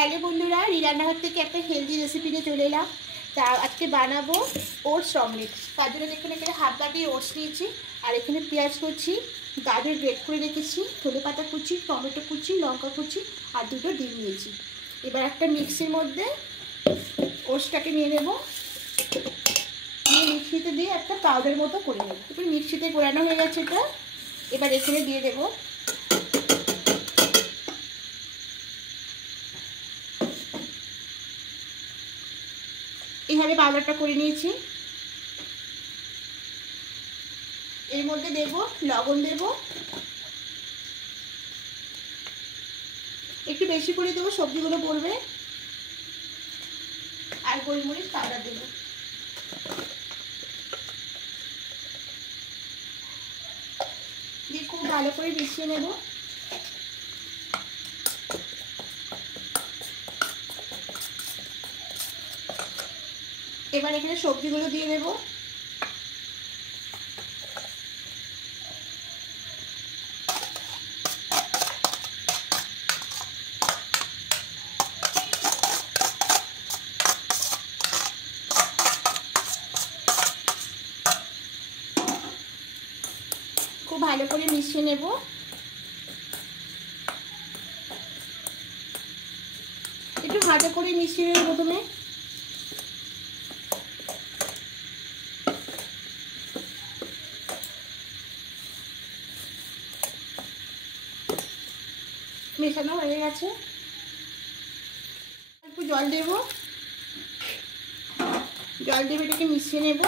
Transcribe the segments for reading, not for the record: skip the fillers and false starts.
Hello বন্ধুরা, রান্নাঘর থেকে একটা হেলদি রেসিপি নিয়ে চলে এলাম। তা আজকে বানাবো ওটস অমলেট। তার জন্য এখানে হাফ বাটি ওটস নিয়েছি, আর এখানে পেঁয়াজ কুচি, গাজর গ্রেট করে রেখেছি, ধনে পাতা কুচি, টমেটো কুচি, লঙ্কা কুচি আর দুটো ডিম নিয়েছি। এবার একটা মিক্সির মধ্যে ওটসটাকে নিয়ে নেব, নিয়ে মিক্সিতে দিয়ে একটা পাউডার মতো করে নেব। এবার মিক্সিতে গোড়ানো হয়ে গেছে এটা, এবার এখানে দিয়ে দেবো এইভাবে পাউডারটা করে নিয়েছি। এর মধ্যে দেব লবণ, দেব একটু বেশি করে দেবো, সবজিগুলো পড়বে, আর গোলমরিচ পাউডার দেব। দিয়ে খুব ভালো করে মিশিয়ে নেব। এবার এখানে সবজিগুলো দিয়ে দেব। খুব ভালো করে মিশিয়ে নেব। একটু ভালো করে মিশিয়ে নেব প্রথমে। মেশানো হয়ে গেছে, একটু জল দেব। জল দিয়ে এটাকে মিশিয়ে নেব।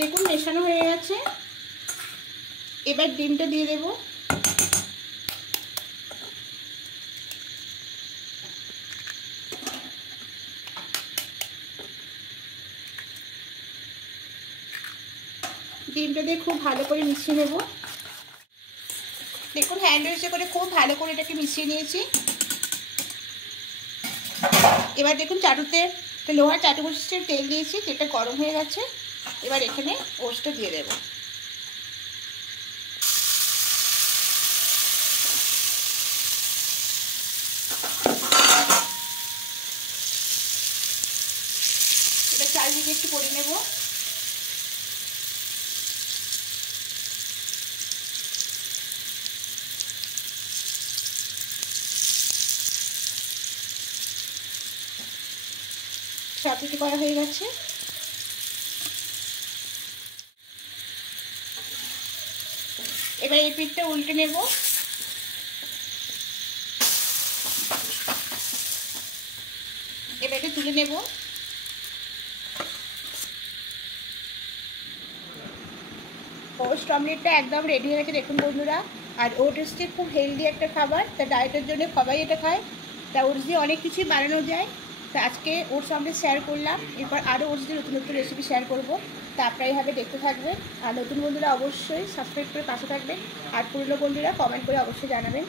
দেখুন মেশানো হয়ে গেছে। এবার ডিমটা দিয়ে দেব। ডিমটা দিয়ে খুব ভালো করে মিশিয়ে নেব। দেখুন হ্যান্ড উইচে করে খুব ভালো করে এটাকে মিশিয়ে নিয়েছি। এবার দেখুন চাটুতে লোহার চাটু বসিয়ে তেল দিয়েছি, তেলটা গরম হয়ে গেছে। এবার এখানে ওটসটা দিয়ে দেব। এবার চারিদিকে একটু করে নেব। সব কিছু করা হয়ে গেছে। এবার এই পিঠটা উল্টে নেব। এবার এটা তুলে নেব। ওটস অমলেটটা একদম রেডি হয়ে গেছে দেখুন বন্ধুরা। আর ওটস খুব হেলদি একটা খাবার, তা ডায়েটের জন্য সবাই এটা খায়। তা ওটস দিয়ে অনেক কিছুই বানানো যায়। তা আজকে ওটস অমলেট শেয়ার করলাম, এরপর আরও ওটস দিয়ে নতুন নতুন রেসিপি শেয়ার করবো। তা আপনারা এইভাবে দেখতে থাকবেন। আর নতুন বন্ধুরা অবশ্যই সাবস্ক্রাইব করে পাশে থাকবেন, আর পুরনো বন্ধুরা কমেন্ট করে অবশ্যই জানাবেন।